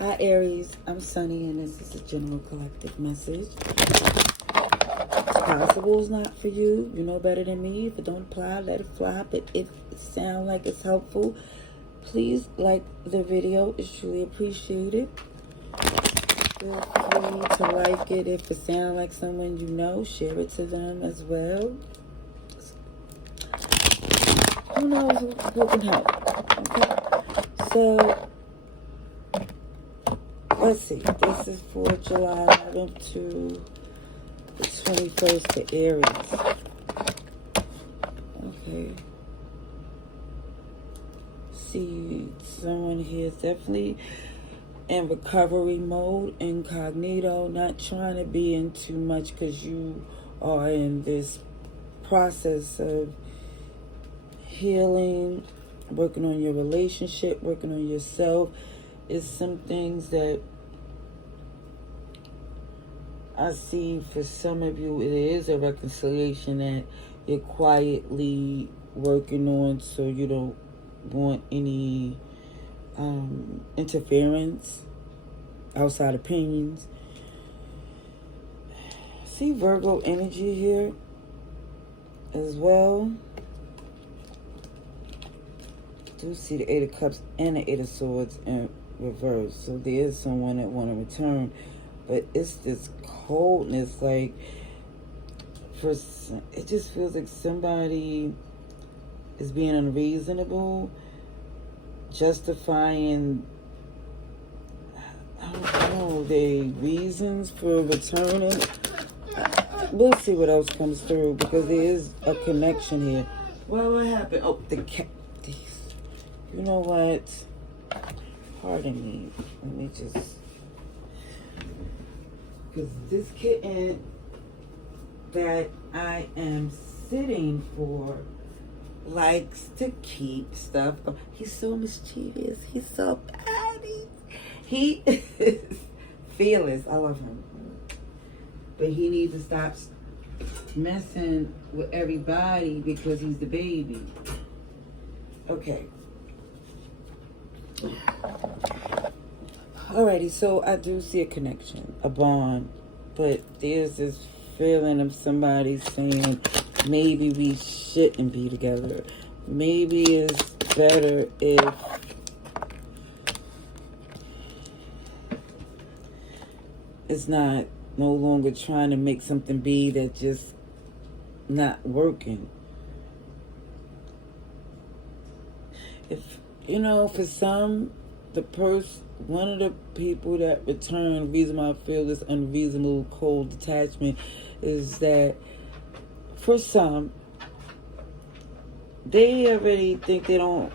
Hi Aries, I'm Sunny and this is a general collective message. It's possible it's not for you. You know better than me. If it don't apply, let it fly. But if it sounds like it's helpful, please like the video. It's truly appreciated. Feel free to like it. If it sounds like someone you know, share it to them as well. Who knows who can help? Okay. So let's see. This is for July 11th to the 21st to Aries. Okay. See, someone here is definitely in recovery mode, incognito, not trying to be in too much because you are in this process of healing, working on your relationship, working on yourself. It's some things that I see for some of you, it is a reconciliation that you're quietly working on, so you don't want any interference, outside opinions. See Virgo energy here as well. Do see the Eight of Cups and the Eight of Swords in reverse. So there is someone that want to return, but it's this coldness. Like it just feels like somebody is being unreasonable, justifying, I don't know, the reasons for returning. We'll see what else comes through because there is a connection here. Well, what happened? Oh, the cat. You know what? Pardon me. Let me just... Because this kitten that I am sitting for likes to keep stuff. Oh, he's so mischievous. He's so bad. He is fearless. I love him. But he needs to stop messing with everybody because he's the baby. Okay. Alrighty, so I do see a connection, a bond, but there's this feeling of somebody saying maybe we shouldn't be together. Maybe it's better if it's not no longer trying to make something be that just not working. If you know, for some, one of the people that return, the reason why I feel this unreasonable cold detachment is that for some, they already think they don't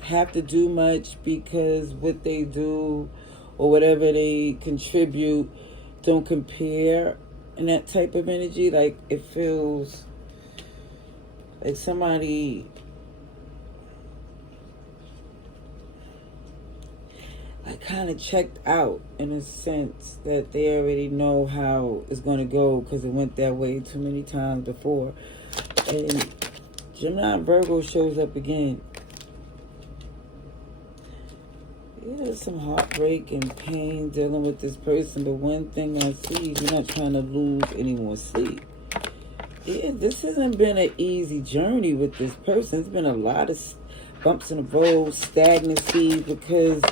have to do much because what they do or whatever they contribute don't compare in that type of energy. Like it feels like somebody kind of checked out in a sense that they already know how it's going to go because it went that way too many times before. And Gemini and Virgo shows up again. There's some heartbreak and pain dealing with this person, but one thing I see is you're not trying to lose any more sleep. Yeah, this hasn't been an easy journey with this person. It's been a lot of bumps in the road, stagnancy, because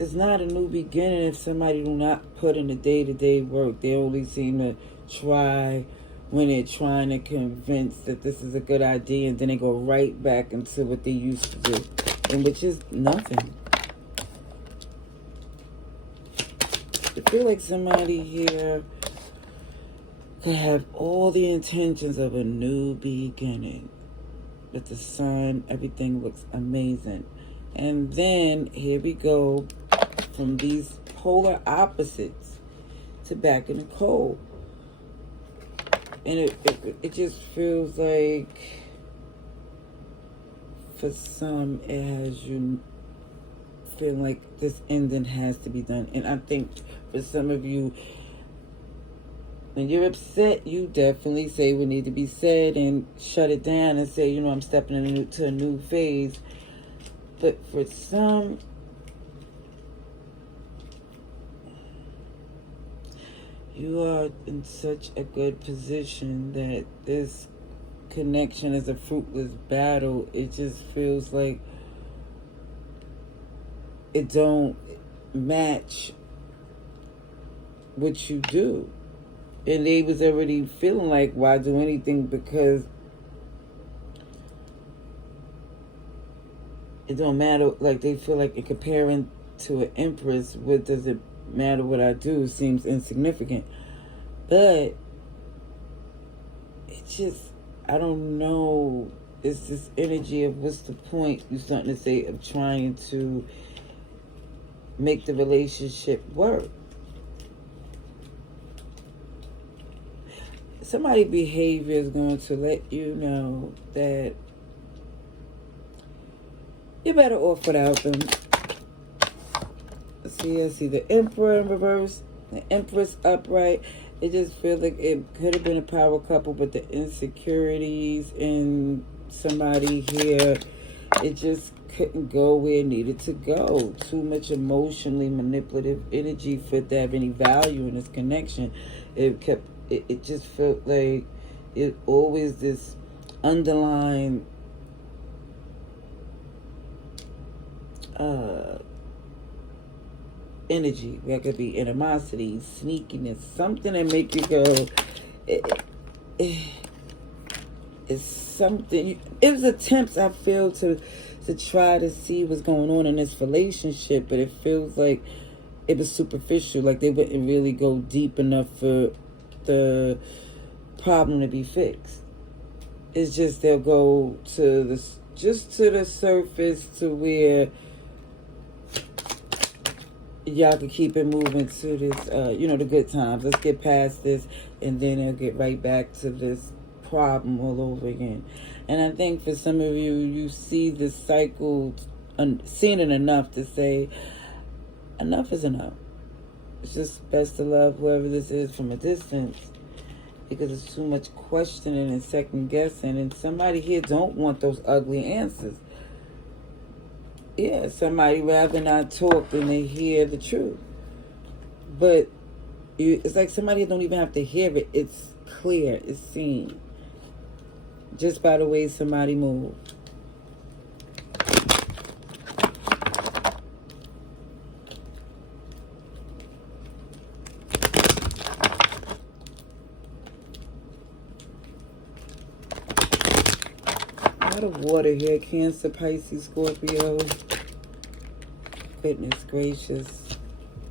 it's not a new beginning if somebody do not put in the day-to-day work. They only seem to try when they're trying to convince that this is a good idea, and then they go right back into what they used to do, and which is nothing. I feel like somebody here could have all the intentions of a new beginning. With the sun, everything looks amazing. And then here we go from these polar opposites to back in the cold. And it just feels like for some it has you feeling like this ending has to be done. And I think for some of you, when you're upset, you definitely say what needs to be said and shut it down and say, you know, I'm stepping into a new phase. But for some, you are in such a good position that this connection is a fruitless battle. It just feels like it don't match what you do. And they was already feeling like, why do anything? Because it don't matter. Like, they feel like in comparing to an empress, what does it matter what I do? It seems insignificant. But it just, I don't know. It's this energy of what's the point, you starting to say, of trying to make the relationship work. Somebody's behavior is going to let you know that you're better off without them. See, I see the Emperor in reverse, the Empress upright. It just feels like it could have been a power couple, but the insecurities in somebody here, it just couldn't go where it needed to go. Too much emotionally manipulative energy for it to have any value in this connection. It just felt like it always this underlying energy. There could be animosity, sneakiness, something that make you go, it's something. It was attempts, I feel, to try to see what's going on in this relationship, but it feels like it was superficial. Like they wouldn't really go deep enough for the problem to be fixed. It's just they'll go to the surface to where y'all can keep it moving to this, the good times. Let's get past this, and then they'll get right back to this problem all over again. And I think for some of you, you see this cycle, seen it enough to say, enough is enough. It's just best to love whoever this is from a distance, because it's too much questioning and second guessing, and somebody here don't want those ugly answers. Yeah, somebody rather not talk than they hear the truth. But it's like somebody don't even have to hear it. It's clear. It's seen. Just by the way somebody moves. A lot of water here. Cancer, Pisces, Scorpio. Goodness gracious.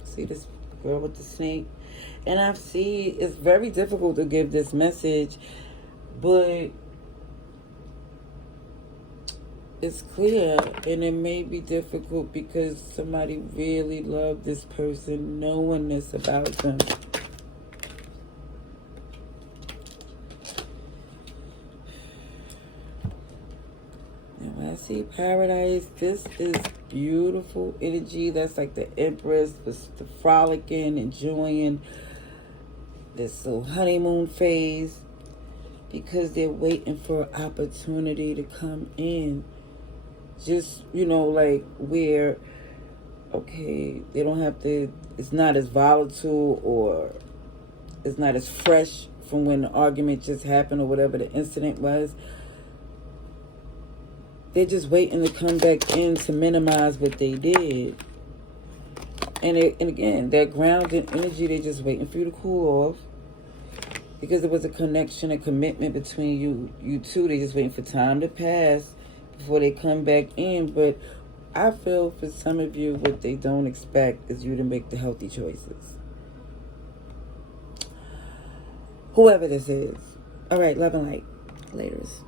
See this girl with the snake? And I see it's very difficult to give this message, but it's clear, and it may be difficult because somebody really loved this person, knowing this about them. And when I see paradise, this is beautiful energy. That's like the Empress, the frolicking, enjoying this little honeymoon phase, because they're waiting for an opportunity to come in. Just, like where, okay, they don't have to, it's not as volatile or it's not as fresh from when the argument just happened or whatever the incident was. They're just waiting to come back in to minimize what they did. And again, that grounded energy, they're just waiting for you to cool off. Because there was a connection, a commitment between you two. They're just waiting for time to pass before they come back in. But I feel for some of you, what they don't expect is you to make the healthy choices. Whoever this is. All right, love and light. Laters.